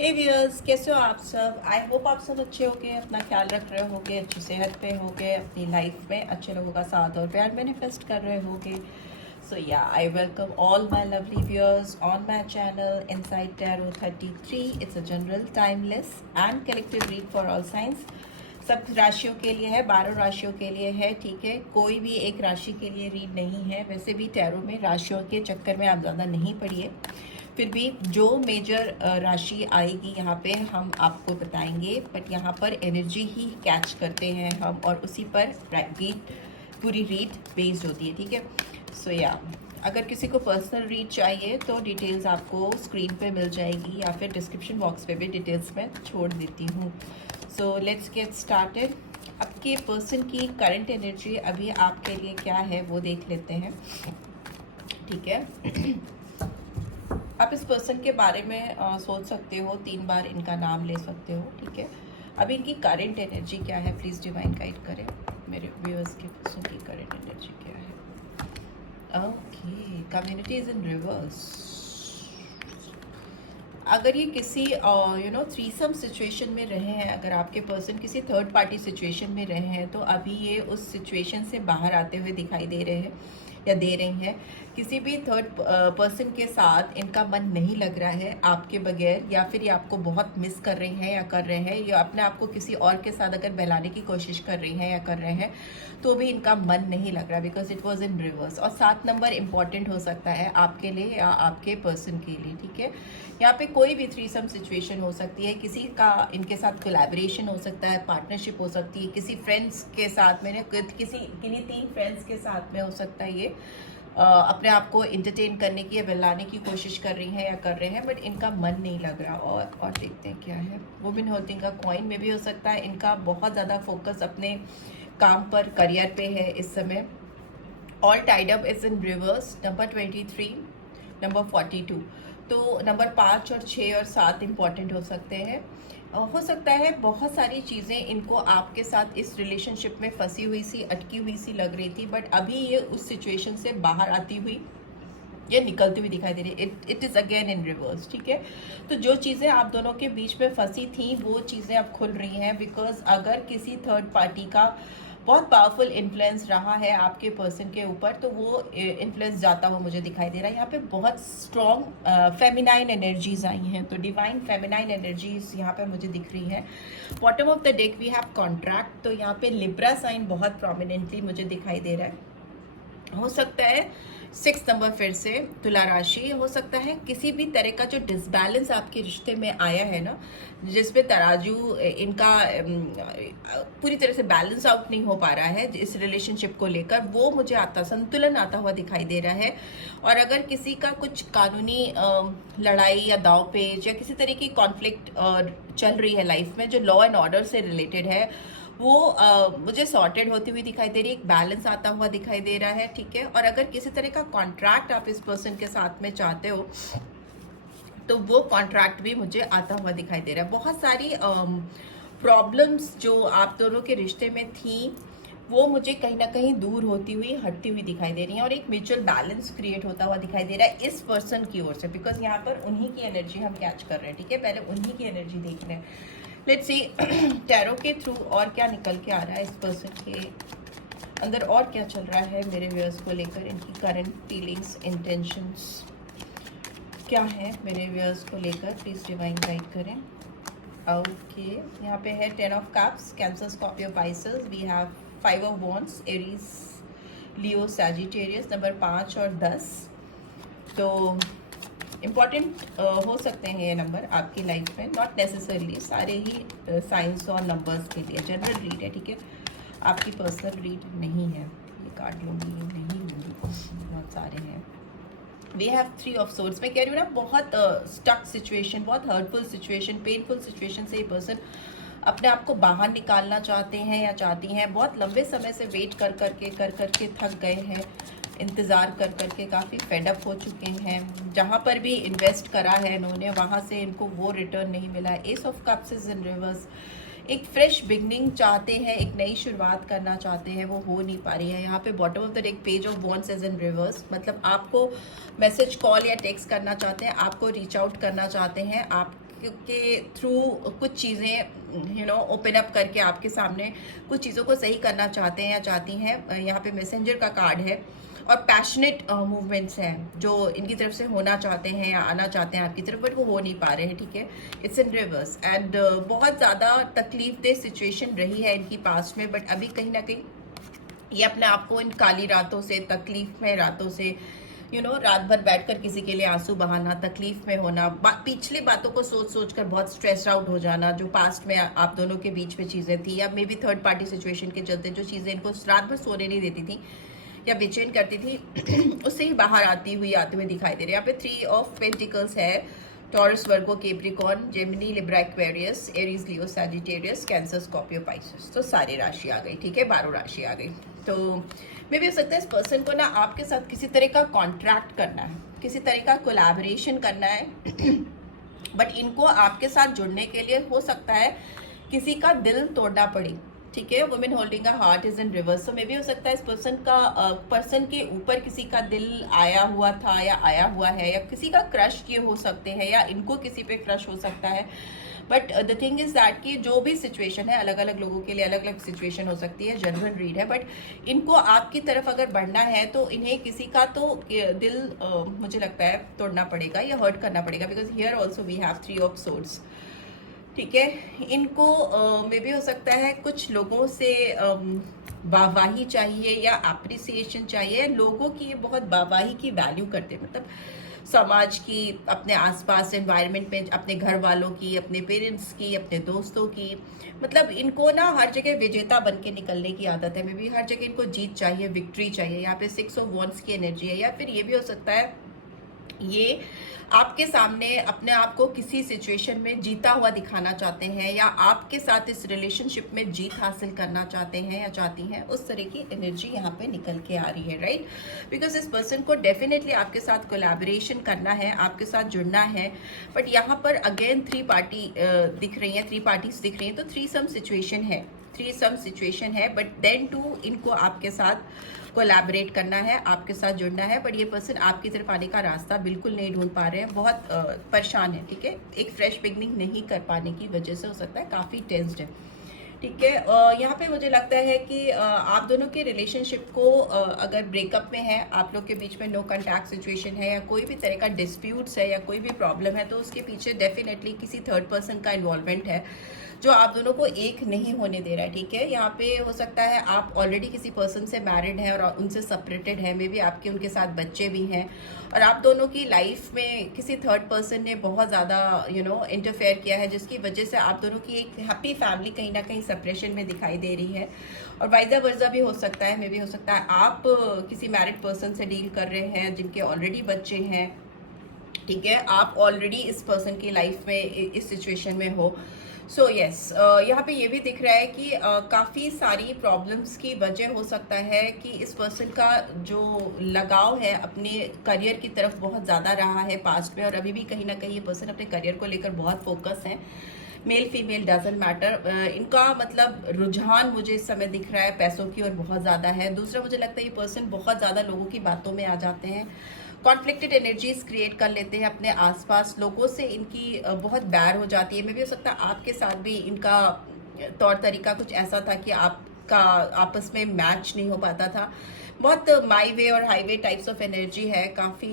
हे viewers, कैसे हो आप सब। आई होप आप सब अच्छे होंगे, अपना ख्याल रख रहे होंगे, अच्छी सेहत पे होंगे, अपनी लाइफ में अच्छे लोगों का साथ और प्यार मैनिफेस्ट कर रहे होंगे। सो या, I welcome all my lovely viewers on my channel inside tarot 33। It's a general, timeless and collective read for all science. सब राशियों के लिए है, 12 राशियों के लिए है, ठीक है। कोई भी एक राशि के लिए रीड नहीं है। वैसे भी टैरो में राशियों के चक्कर में आप ज़्यादा नहीं पड़िए, फिर भी जो मेजर राशि आएगी यहाँ पे हम आपको बताएंगे, बट यहाँ पर एनर्जी ही कैच करते हैं हम और उसी पर रीड, पूरी रीड बेस्ड होती है, ठीक है। सो या, अगर किसी को पर्सनल रीड चाहिए तो डिटेल्स आपको स्क्रीन पे मिल जाएगी या फिर डिस्क्रिप्शन बॉक्स पे भी डिटेल्स मैं छोड़ देती हूँ। So let's get started. आपके पर्सन की करंट एनर्जी अभी आपके लिए क्या है वो देख लेते हैं, ठीक है। आप इस पर्सन के बारे में सोच सकते हो, 3 बार इनका नाम ले सकते हो, ठीक है। अभी इनकी करंट एनर्जी क्या है, प्लीज़ डिवाइन गाइड करें मेरे व्यूअर्स के पर्सन की करंट एनर्जी क्या है। Okay, community is in reverse. अगर ये किसी थ्रीसम सिचुएशन में रहे हैं, अगर आपके पर्सन किसी थर्ड पार्टी सिचुएशन में रहे हैं, तो अभी ये उस सिचुएशन से बाहर आते हुए दिखाई दे रहे हैं या दे रही हैं। किसी भी थर्ड पर्सन के साथ इनका मन नहीं लग रहा है आपके बगैर, या फिर ये आपको बहुत मिस कर रही हैं या कर रहे हैं, या अपने आप को किसी और के साथ अगर बहलाने की कोशिश कर रही हैं या कर रहे हैं, तो भी इनका मन नहीं लग रहा, because it was in reverse. और 7 नंबर इंपॉर्टेंट हो सकता है आपके लिए या आपके पर्सन के लिए, ठीक है। यहाँ पे कोई भी थ्रीसम सिचुएशन हो सकती है, किसी का इनके साथ कोलैबोरेशन हो सकता है, पार्टनरशिप हो सकती है, किसी फ्रेंड्स के साथ में, किसी किन्हीं 3 फ्रेंड्स के साथ में हो सकता है। ये अपने आप को इंटरटेन करने की या बहलाने की कोशिश कर रही हैं या कर रहे हैं, बट इनका मन नहीं लग रहा। और देखते हैं क्या है। वुमेन होल्डिंग का कॉइन में भी हो सकता है इनका बहुत ज़्यादा फोकस अपने काम पर, करियर पे है इस समय। All tied up is in reverse, number 23, number 42। तो नंबर 5 और 6 और 7 इंपॉर्टेंट हो सकते हैं। हो सकता है बहुत सारी चीज़ें इनको आपके साथ इस रिलेशनशिप में फंसी हुई सी, अटकी हुई सी लग रही थी, बट अभी ये उस सिचुएशन से बाहर आती हुई ये निकलती हुई दिखाई दे रही है। It is again in reverse, ठीक है। तो जो चीज़ें आप दोनों के बीच में फंसी थी वो चीज़ें अब खुल रही हैं, बिकॉज अगर किसी थर्ड पार्टी का बहुत पावरफुल इन्फ्लुएंस रहा है आपके पर्सन के ऊपर, तो वो इन्फ्लुएंस जाता हुआ मुझे दिखाई दे रहा है। यहाँ पे बहुत स्ट्रॉन्ग फेमिनाइन एनर्जीज आई हैं, तो डिवाइन फेमिनाइन एनर्जीज यहाँ पे मुझे दिख रही हैं। Bottom of the deck we have contract, तो यहाँ पे लिब्रा साइन बहुत प्रोमिनेंटली मुझे दिखाई दे रहा है। हो सकता है 6 नंबर फिर से तुला राशि, हो सकता है किसी भी तरह का जो डिसबैलेंस आपके रिश्ते में आया है ना, जिसमें तराजू इनका पूरी तरह से बैलेंस आउट नहीं हो पा रहा है इस रिलेशनशिप को लेकर, वो मुझे संतुलन आता हुआ दिखाई दे रहा है। और अगर किसी का कुछ कानूनी लड़ाई या दाव पेच या किसी तरह की कॉन्फ्लिक्ट चल रही है लाइफ में, जो लॉ एंड ऑर्डर से रिलेटेड है, वो मुझे सॉर्टेड होती हुई दिखाई दे रही है, एक बैलेंस आता हुआ दिखाई दे रहा है, ठीक है। और अगर किसी तरह का कॉन्ट्रैक्ट आप इस पर्सन के साथ में चाहते हो, तो वो कॉन्ट्रैक्ट भी मुझे आता हुआ दिखाई दे रहा है। बहुत सारी प्रॉब्लम्स जो आप दोनों के रिश्ते में थी, वो मुझे कहीं ना कहीं दूर होती हुई, हटती हुई दिखाई दे रही है, और एक म्यूचुअल बैलेंस क्रिएट होता हुआ दिखाई दे रहा है इस पर्सन की ओर से, बिकॉज यहाँ पर उन्हीं की एनर्जी हम कैच कर रहे हैं, ठीक है। पहले उन्हीं की एनर्जी देख रहे हैं। लेट्स सी टैरो के थ्रू और क्या निकल के आ रहा है इस पर्सन के अंदर, और क्या चल रहा है मेरे व्यूअर्स को लेकर, इनकी करंट फीलिंग्स, इंटेंशंस क्या है मेरे व्यूअर्स को लेकर, प्लीज डिवाइन गाइड करें। ओके, यहाँ पे है 10 of cups, Cancer, Scorpio, Pisces. We have 5 of wands, Aries, Leo, Sagittarius, number 5 और 10। तो इम्पॉर्टेंट हो सकते हैं ये नंबर आपकी लाइफ में, नॉट नेसेसरली सारे ही साइंस और नंबर्स के लिए जनरल रीड है, ठीक है। आपकी पर्सनल रीड नहीं है। ये कार्ड लूँगी, नहीं लूँगी, बहुत सारे हैं। We have 3 of swords. मैं कह रही हूँ ना, बहुत स्टक सिचुएशन, बहुत हर्टफुल सिचुएशन, पेनफुल सिचुएशन से ये पर्सन अपने आप को बाहर निकालना चाहते हैं या चाहती हैं। बहुत लंबे समय से वेट कर करके थक गए हैं, इंतज़ार कर करके काफ़ी फेडअप हो चुके हैं। जहाँ पर भी इन्वेस्ट करा है इन्होंने, वहाँ से इनको वो रिटर्न नहीं मिला है। S of cups is in reverse. एक फ्रेश बिगनिंग चाहते हैं, एक नई शुरुआत करना चाहते हैं, वो हो नहीं पा रही है। यहाँ पे bottom of the deck page of wands is in reverse, मतलब आपको मैसेज, कॉल या टेक्स्ट करना चाहते हैं, आपको रीच आउट करना चाहते हैं, आप के थ्रू कुछ चीज़ें ओपन अप करके आपके सामने कुछ चीज़ों को सही करना चाहते हैं या चाहती हैं। यहाँ पे मैसेंजर का कार्ड है और पैशनेट मूवमेंट्स हैं जो इनकी तरफ से होना चाहते हैं या आना चाहते हैं आपकी तरफ, बट वो हो नहीं पा रहे हैं, ठीक है। इट्स इन रिवर्स एंड बहुत ज़्यादा तकलीफ दे सिचुएशन रही है इनकी पास्ट में, बट अभी कहीं ना कहीं ये अपने आप को इन काली रातों से, तकलीफ में रातों से रात भर बैठकर किसी के लिए आंसू बहाना, तकलीफ में होना, पिछली बातों को सोच सोच कर बहुत स्ट्रेस आउट हो जाना, जो पास्ट में आप दोनों के बीच में चीज़ें थी या may be third party situation के चलते जो चीज़ें इनको रात भर सोने नहीं देती थी या बेचैन करती थी उससे ही बाहर आते हुए दिखाई दे रहे हैं। यहाँ पे 3 ऑफ पेंटिकल्स है, Taurus, Virgo, Capricorn, Gemini, Libra, Aquarius, Aries, Leo, Sagittarius, Cancer, Scorpio, Pisces. तो सारी राशि आ गई, ठीक है, 12 राशि आ गई। तो मे भी हो सकता है इस पर्सन को ना आपके साथ किसी तरह का कॉन्ट्रैक्ट करना है, किसी तरह का कोलैबोरेशन करना है बट इनको आपके साथ जुड़ने के लिए हो सकता है किसी का दिल तोड़ना पड़े, ठीक है। Women holding a heart is in reverse. So मे भी हो सकता है इस पर्सन के ऊपर किसी का दिल आया हुआ था या आया हुआ है, या किसी का क्रश किए हो सकते हैं, या इनको किसी पे क्रश हो सकता है। But the thing is that कि जो भी सिचुएशन है, अलग अलग लोगों के लिए अलग अलग सिचुएशन हो सकती है, जनरल रीड है, बट इनको आपकी तरफ अगर बढ़ना है तो इन्हें किसी का तो दिल मुझे लगता है तोड़ना पड़ेगा या हर्ट करना पड़ेगा, because here also we have 3 of swords, ठीक है। इनको मे भी हो सकता है कुछ लोगों से वाहवाही चाहिए या अप्रिसिएशन चाहिए। लोगों की ये बहुत वाहवाही की वैल्यू करते हैं, मतलब समाज की, अपने आसपास एनवायरनमेंट में, अपने घर वालों की, अपने पेरेंट्स की, अपने दोस्तों की, मतलब इनको ना हर जगह विजेता बन के निकलने की आदत है। मे भी हर जगह इनको जीत चाहिए, विक्ट्री चाहिए। यहाँ पे 6 ऑफ वॉन्ड्स की एनर्जी है। या फिर ये भी हो सकता है ये आपके सामने अपने आप को किसी सिचुएशन में जीता हुआ दिखाना चाहते हैं, या आपके साथ इस रिलेशनशिप में जीत हासिल करना चाहते हैं या चाहती हैं। उस तरह की एनर्जी यहाँ पे निकल के आ रही है, राइट। बिकॉज इस पर्सन को डेफिनेटली आपके साथ कोलैबोरेशन करना है, आपके साथ जुड़ना है। बट यहाँ पर अगेन 3 पार्टी दिख रही हैं, 3 पार्टीज दिख रही हैं, तो 3 सम सिचुएशन है, बट देन टू इनको आपके साथ कोलैबोरेट करना है, आपके साथ जुड़ना है। बट ये पर्सन आपकी तरफ आने का रास्ता बिल्कुल नहीं ढूंढ पा रहे हैं, बहुत परेशान है, ठीक है। एक फ्रेश बिगनिंग नहीं कर पाने की वजह से हो सकता है काफ़ी टेंस्ड है, ठीक है। यहाँ पे मुझे लगता है कि आप दोनों के रिलेशनशिप को अगर ब्रेकअप में है, आप लोग के बीच में नो कॉन्टैक्ट सिचुएशन है, या कोई भी तरह का डिस्प्यूट्स है, या कोई भी प्रॉब्लम है, तो उसके पीछे डेफिनेटली किसी थर्ड पर्सन का इन्वॉल्वमेंट है जो आप दोनों को एक नहीं होने दे रहा है, ठीक है। यहाँ पे हो सकता है आप ऑलरेडी किसी पर्सन से मैरिड हैं और उनसे सेपरेटेड है, मे बी आपके उनके साथ बच्चे भी हैं, और आप दोनों की लाइफ में किसी थर्ड पर्सन ने बहुत ज़्यादा इंटरफेयर किया है, जिसकी वजह से आप दोनों की एक हैप्पी फैमिली कहीं ना कहीं सेपरेशन में दिखाई दे रही है। और वाइजा वर्जा भी हो सकता है, मे बी हो सकता है आप किसी मैरिड पर्सन से डील कर रहे हैं जिनके ऑलरेडी बच्चे हैं, ठीक है। आप ऑलरेडी इस पर्सन की लाइफ में इस सिचुएशन में हो। सो यस, यहाँ पे ये भी दिख रहा है कि काफ़ी सारी प्रॉब्लम्स की वजह हो सकता है कि इस पर्सन का जो लगाव है अपने करियर की तरफ बहुत ज़्यादा रहा है पास्ट में, और अभी भी कहीं ना कहीं ये पर्सन अपने करियर को लेकर बहुत फोकस है। मेल फीमेल डजंट मैटर, इनका मतलब रुझान मुझे इस समय दिख रहा है पैसों की ओर बहुत ज़्यादा है। दूसरा मुझे लगता है ये पर्सन बहुत ज़्यादा लोगों की बातों में आ जाते हैं, कॉन्फ्लिक्टेड एनर्जीज क्रिएट कर लेते हैं अपने आसपास, लोगों से इनकी बहुत बैर हो जाती है। मे भी हो सकता है आपके साथ भी इनका तौर तरीका कुछ ऐसा था कि आपका आपस में मैच नहीं हो पाता था। बहुत माई वे और हाईवे टाइप्स ऑफ एनर्जी है, काफ़ी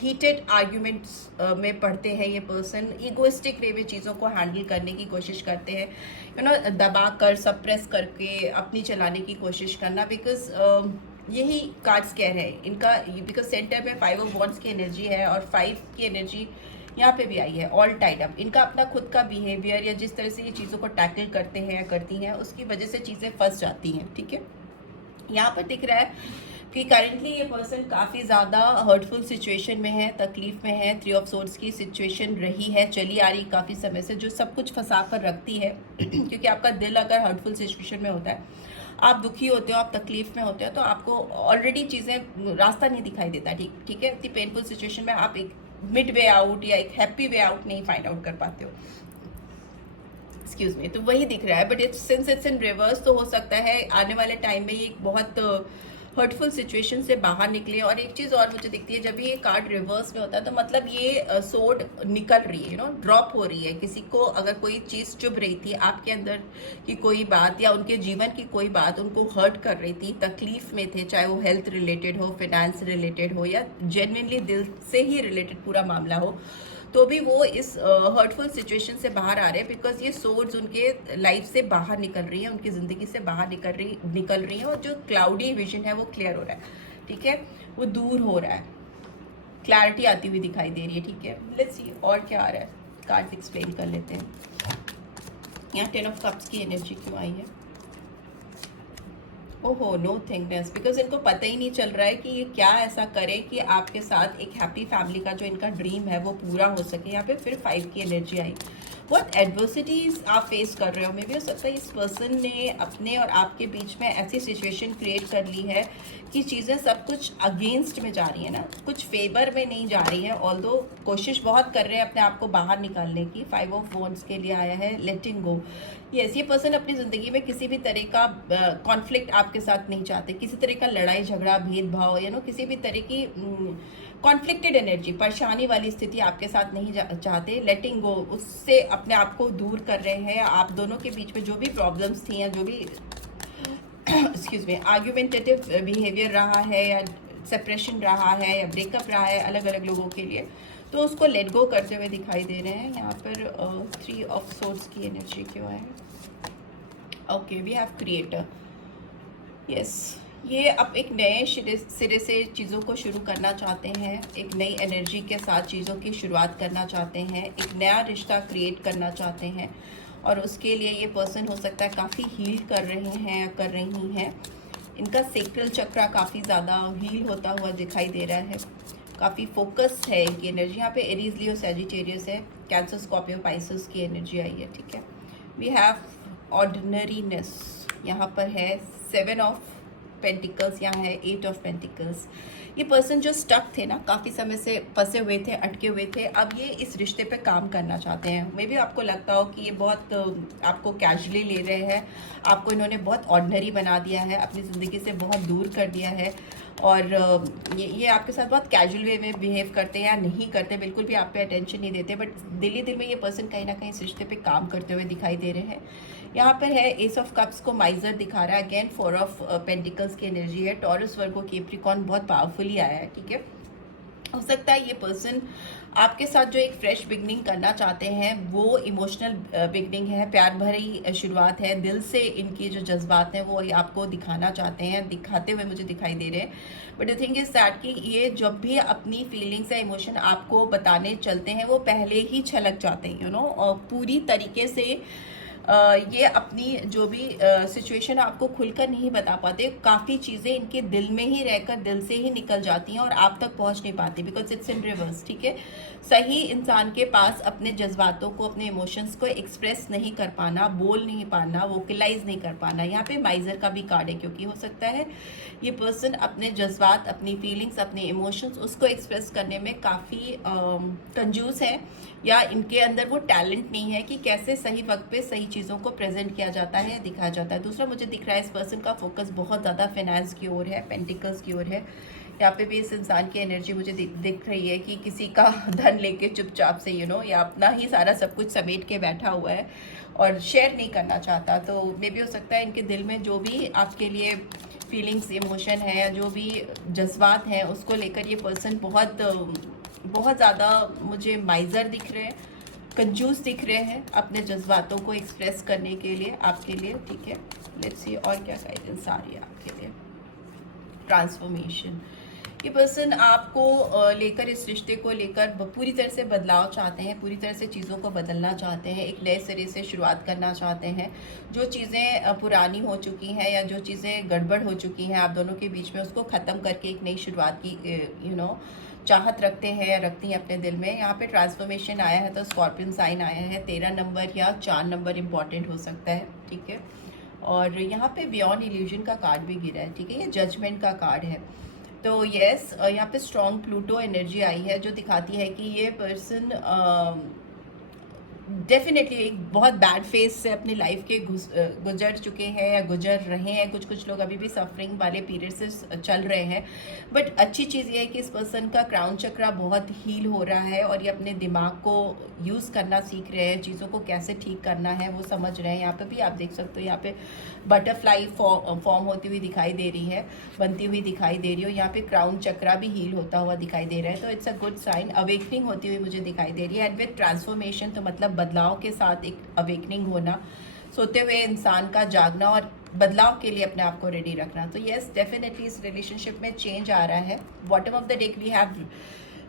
हीटेड आर्ग्यूमेंट्स में पढ़ते हैं ये पर्सन, ईगोइस्टिक वे में चीज़ों को हैंडल करने की कोशिश करते हैं, दबा कर सप्रेस करके अपनी चलाने की कोशिश करना, बिकॉज यही कार्ड्स कह रहे हैं इनका, बिकॉज सेंटर में 5 ऑफ वॉन्ड्स की एनर्जी है और 5 की एनर्जी यहाँ पे भी आई है, ऑल टाइड अप। इनका अपना खुद का बिहेवियर या जिस तरह से ये चीज़ों को टैकल करते हैं या करती हैं, उसकी वजह से चीज़ें फंस जाती हैं, ठीक है। यहाँ पर दिख रहा है कि करेंटली ये पर्सन काफ़ी ज़्यादा हर्टफुल सिचुएशन में है, तकलीफ में है। 3 ऑफ सोर्ड्स की सिचुएशन रही है, चली आ रही काफ़ी समय से, जो सब कुछ फंसा कर रखती है क्योंकि आपका दिल अगर हर्टफुल सिचुएशन में होता है, आप दुखी होते हो, आप तकलीफ में होते हो, तो आपको ऑलरेडी चीज़ें रास्ता नहीं दिखाई देता, ठीक है। इतनी पेनफुल सिचुएशन में आप एक मिड वे आउट या एक हैप्पी वे आउट नहीं फाइंड आउट कर पाते हो, एक्सक्यूज मी। तो वही दिख रहा है, but since it's in reverse, तो हो सकता है आने वाले टाइम में ये एक बहुत हर्टफुल सिचुएशन से बाहर निकले। और एक चीज़ और मुझे दिखती है, जब ये कार्ड रिवर्स में होता है तो मतलब ये सोड निकल रही है, ड्रॉप हो रही है। किसी को अगर कोई चीज़ चुभ रही थी, आपके अंदर की कोई बात या उनके जीवन की कोई बात उनको हर्ट कर रही थी, तकलीफ में थे, चाहे वो हेल्थ रिलेटेड हो, फाइनेंस रिलेटेड हो या जेन्युइनली दिल से ही रिलेटेड पूरा मामला हो, तो भी वो इस हर्टफुल सिचुएशन से बाहर आ रहे हैं, बिकॉज ये सोर्स उनके लाइफ से बाहर निकल रही है, उनकी ज़िंदगी से बाहर निकल रही है, और जो क्लाउडी विजन है वो क्लियर हो रहा है। ठीक है, वो दूर हो रहा है, क्लैरिटी आती हुई दिखाई दे रही है। ठीक है, लेट्स सी और क्या आ रहा है, कार्ड्स एक्सप्लेन कर लेते हैं। यहाँ 10 ऑफ कप्स की एनर्जी क्यों आई है? ओहो, नो थिंकनेस, बिकॉज इनको पता ही नहीं चल रहा है कि ये क्या ऐसा करे कि आपके साथ एक हैप्पी फैमिली का जो इनका ड्रीम है वो पूरा हो सके। यहाँ पे फिर 5 की एनर्जी आई। बहुत एडवर्सिटीज आप फेस कर रहे हो, मे भी हो सकता है इस पर्सन ने अपने और आपके बीच में ऐसी सिचुएशन क्रिएट कर ली है कि चीज़ें सब कुछ अगेंस्ट में जा रही है ना, कुछ फेवर में नहीं जा रही है। ऑल्दो कोशिश बहुत कर रहे हैं अपने आप को बाहर निकालने की। 5 ऑफ वॉन्ड्स के लिए आया है लेटिंग गो। यस, ये पर्सन अपनी ज़िंदगी में किसी भी तरह का कॉन्फ्लिक्ट आपके साथ नहीं चाहते, किसी तरह का लड़ाई झगड़ा भेदभाव किसी भी तरह की कॉन्फ्लिक्टेड एनर्जी, परेशानी वाली स्थिति आपके साथ नहीं चाहते। लेटिंग गो, उससे अपने आप को दूर कर रहे हैं। आप दोनों के बीच में जो भी प्रॉब्लम्स थी या जो भी एक्सक्यूज मी आर्ग्यूमेंटेटिव बिहेवियर रहा है या सेपरेशन रहा है या ब्रेकअप रहा है अलग अलग लोगों के लिए, तो उसको लेट गो करते हुए दिखाई दे रहे हैं। यहाँ पर 3 ऑफ सोर्ड्स की एनर्जी क्यों है? Okay, we have creator. Yes, ये अब एक नए सिरे से चीज़ों को शुरू करना चाहते हैं, एक नई एनर्जी के साथ चीज़ों की शुरुआत करना चाहते हैं, एक नया रिश्ता क्रिएट करना चाहते हैं। और उसके लिए ये पर्सन हो सकता है काफ़ी हील कर रहे हैं, कर रही हैं। इनका सेक्रल चक्रा काफ़ी ज़्यादा हील होता हुआ दिखाई दे रहा है, काफ़ी फोकस है इनकी एनर्जी। यहाँ पे एरीज, लियो, सैजिटेरियस है, कैंसर, स्कॉर्पियो, पाइसेस की एनर्जी आई है। ठीक है, वी हैव ऑर्डिनरीनेस। यहाँ पर है 7 ऑफ पेंटिकल्स, यहाँ है 8 ऑफ पेंटिकल्स। ये पर्सन जो स्टक थे ना, काफ़ी समय से फंसे हुए थे, अटके हुए थे, अब ये इस रिश्ते पे काम करना चाहते हैं। मे भी आपको लगता हो कि ये बहुत आपको कैजुअली ले रहे हैं, आपको इन्होंने बहुत ऑर्डिनरी बना दिया है, अपनी ज़िंदगी से बहुत दूर कर दिया है, और ये आपके साथ बहुत कैजुअल वे में बिहेव करते हैं या नहीं करते, बिल्कुल भी आप पे अटेंशन नहीं देते। बट दिल ही दिल में ये पर्सन कहीं ना कहीं इस रिश्ते पे काम करते हुए दिखाई दे रहे हैं। यहाँ पर है एस ऑफ कप्स को माइजर दिखा रहा है, अगेन 4 ऑफ पेंटिकल्स की एनर्जी है। टॉरस, वर्गो, कैप्रिकॉर्न बहुत पावरफुली आया है। ठीक है, हो सकता है ये पर्सन आपके साथ जो एक फ्रेश बिगनिंग करना चाहते हैं वो इमोशनल बिगनिंग है, प्यार भरी शुरुआत है, दिल से इनकी जो जज्बात हैं वो आपको दिखाना चाहते हैं, दिखाते हुए मुझे दिखाई दे रहे हैं। But the thing is that कि ये जब भी अपनी फीलिंग्स या इमोशन आपको बताने चलते हैं वो पहले ही छलक जाते हैं, और पूरी तरीके से ये अपनी जो भी सिचुएशन आपको खुलकर नहीं बता पाते। काफ़ी चीज़ें इनके दिल में ही रहकर दिल से ही निकल जाती हैं और आप तक पहुंच नहीं पाती, बिकॉज इट्स इन रिवर्स। ठीक है, सही इंसान के पास अपने जज्बातों को, अपने इमोशंस को एक्सप्रेस नहीं कर पाना, बोल नहीं पाना, वोकलाइज नहीं कर पाना। यहाँ पे माइजर का भी कार्ड है, क्योंकि हो सकता है ये पर्सन अपने जज्बात, अपनी फीलिंग्स, अपने इमोशंस उसको एक्सप्रेस करने में काफ़ी कंजूस है, या इनके अंदर वो टैलेंट नहीं है कि कैसे सही वक्त पे सही चीज़ों को प्रेजेंट किया जाता है, दिखाया जाता है। दूसरा मुझे दिख रहा है इस पर्सन का फोकस बहुत ज़्यादा फाइनेंस की ओर है, पेंटिकल्स की ओर है। यहाँ पे भी इस इंसान की एनर्जी मुझे दिख रही है कि किसी का धन लेके चुपचाप से या अपना ही सारा सब कुछ समेट के बैठा हुआ है और शेयर नहीं करना चाहता। तो मे भी हो सकता है इनके दिल में जो भी आपके लिए फीलिंग्स, इमोशन है, या जो भी जज्बात हैं उसको लेकर ये पर्सन बहुत ज़्यादा मुझे माइजर दिख रहे हैं, कंजूस दिख रहे हैं अपने जज्बातों को एक्सप्रेस करने के लिए आपके लिए। ठीक है, लेट्स सी और क्या गाइडेंस आ रही है आपके लिए। ट्रांसफॉर्मेशन, ये पर्सन आपको लेकर, इस रिश्ते को लेकर पूरी तरह से बदलाव चाहते हैं, पूरी तरह से चीज़ों को बदलना चाहते हैं, एक नए सिरे से शुरुआत करना चाहते हैं। जो चीज़ें पुरानी हो चुकी हैं या जो चीज़ें गड़बड़ हो चुकी हैं आप दोनों के बीच में, उसको ख़त्म करके एक नई शुरुआत की चाहत रखते हैं या रखती हैं अपने दिल में। यहाँ पे ट्रांसफॉर्मेशन आया है तो स्कॉर्पियन साइन आया है, 13 नंबर या 4 नंबर इम्पॉर्टेंट हो सकता है। ठीक है, और यहाँ पे बियॉन्ड इल्यूजन का कार्ड भी गिरा है। ठीक है, ये जजमेंट का कार्ड है। तो यस, यहाँ पे स्ट्रॉन्ग प्लूटो एनर्जी आई है जो दिखाती है कि ये पर्सन डेफिनेटली एक बहुत बैड फेज से अपनी लाइफ के गुजर चुके हैं या गुजर रहे हैं, कुछ कुछ लोग अभी भी सफरिंग वाले पीरियड से चल रहे हैं। बट अच्छी चीज़ ये है कि इस पर्सन का क्राउन चक्रा बहुत हील हो रहा है और ये अपने दिमाग को यूज़ करना सीख रहे हैं, चीज़ों को कैसे ठीक करना है वो समझ रहे हैं। यहाँ पे भी आप देख सकते हो, यहाँ पे बटरफ्लाई फॉर्म होती हुई दिखाई दे रही है, बनती हुई दिखाई दे रही हो। यहाँ पे क्राउन चक्रा भी हील होता हुआ दिखाई दे रहा है, तो it's a good sign. Awakening होती हुई मुझे दिखाई दे रही है, एंड विद ट्रांसफॉर्मेशन, तो मतलब बदलाव के साथ एक अवेकनिंग होना, सोते हुए इंसान का जागना और बदलाव के लिए अपने आप को रेडी रखना। तो येस, डेफिनेटली इस रिलेशनशिप में चेंज आ रहा है। Bottom of the deck we have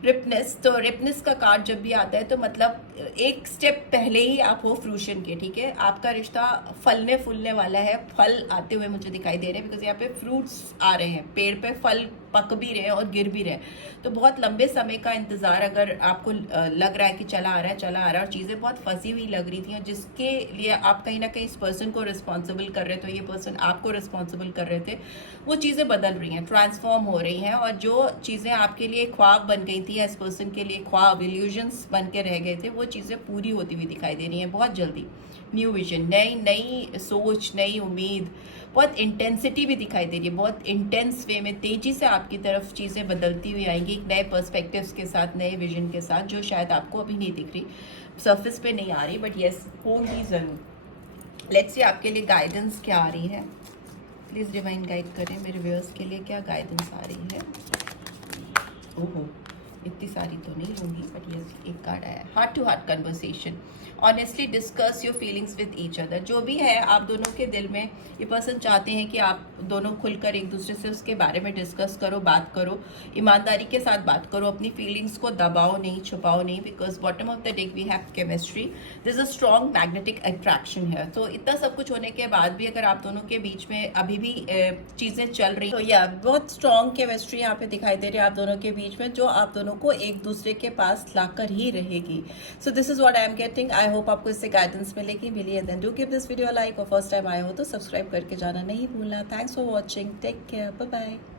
ripeness. तो रिपनेस का कार्ड जब भी आता है तो मतलब एक स्टेप पहले ही आप हो फ्रूशन के, ठीक है, आपका रिश्ता फलने फूलने वाला है। फल आते हुए मुझे दिखाई दे रहे हैं, बिकॉज यहाँ पे फ्रूट्स आ रहे हैं, पेड़ पे फल पक भी रहे हैं और गिर भी रहे हैं। तो बहुत लंबे समय का इंतजार अगर आपको लग रहा है कि चला आ रहा है, चला आ रहा है, और चीज़ें बहुत फंसी हुई लग रही थी, और जिसके लिए आप कहीं ना कहीं इस पर्सन को रिस्पॉन्सिबल कर रहे थे, ये पर्सन आपको रिस्पॉन्सिबल कर रहे थे, वो चीज़ें बदल रही हैं, ट्रांसफॉर्म हो रही हैं। और जो चीज़ें आपके लिए ख्वाब बन गई थी या इस पर्सन के लिए ख्वाब, इल्यूजन्स बन के रह गए थे, वो चीज़ें पूरी होती हुई दिखाई दे रही हैं बहुत जल्दी। न्यू विजन, नई नई सोच, नई उम्मीद, बहुत इंटेंसिटी भी दिखाई दे रही है, बहुत इंटेंस वे में तेजी से आपकी तरफ चीज़ें बदलती हुई आएंगी, एक नए पर्सपेक्टिव्स के साथ, नए विजन के साथ, जो शायद आपको अभी नहीं दिख रही, सरफेस पे नहीं आ रही, बट येस होंगी ज़रूर। लेट्स सी आपके लिए गाइडेंस क्या आ रही है। प्लीज़ डिवाइन गाइड करें मेरे व्यूअर्स के लिए, क्या गाइडेंस आ रही है। ओहो, इतनी सारी तो नहीं होंगी, बट ये एक कार्ड आया है, heart to heart conversation. Honestly discuss your feelings with each other. जो भी है आप दोनों के दिल में, ये पर्सन चाहते हैं कि आप दोनों खुलकर एक दूसरे से उसके बारे में डिस्कस करो, बात करो, ईमानदारी के साथ बात करो, अपनी फीलिंग्स को दबाओ नहीं, छुपाओ नहीं, because bottom of the deck we have chemistry, this is a strong magnetic attraction है। तो इतना सब कुछ होने के बाद भी अगर आप दोनों के बीच में अभी भी चीज़ें चल रही, तो या बहुत स्ट्रॉन्ग केमिस्ट्री यहाँ पे दिखाई दे रही है आप दोनों के बीच में, जो आप दोनों को एक दूसरे के पास लाकर ही रहेगी। So this is what I am getting. I hope आपको इससे गाइडेंस मिली है। Then do give this video like, और फर्स्ट टाइम आए हो तो सब्सक्राइब करके जाना नहीं भूलना। Thanks for watching, take care, bye bye.